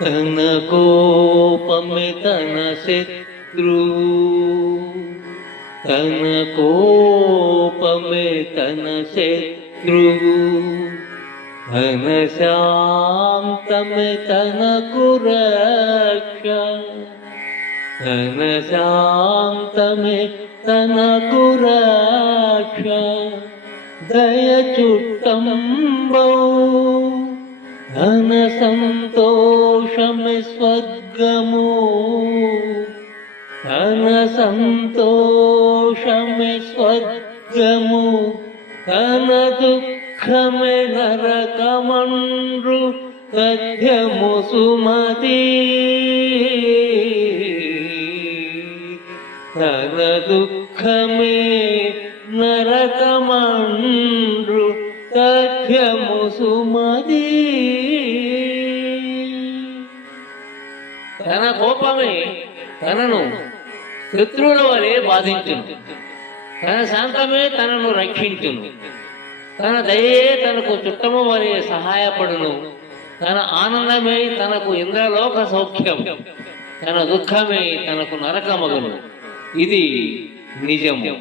తన కోపమే తన శత్రు, తన కోపమే తన శత్రువు, తన శాంతమే తనకు రక్ష, తన శాంతమే తనకు రక్ష. దయ చుట్టంబౌ ధన సంతోషమే స్వర్గము, ధన సంతోషమే స్వర్గము, ధన దుఃఖమే నరకమండ్రు తథ్యము సుమతి. ధన దుఃఖమే నరకమండ్రు తథ్యము సుమతి. తన కోపమే తనను శత్రువుల వలె బాధించును, తన శాంతమే తనను రక్షించును, తన దయే తనకు చుట్టము వలె సహాయపడును, తన ఆనందమే తనకు ఇంద్రలోక సౌఖ్యం, తన దుఃఖమే తనకు నరకమగును. ఇది నిజము.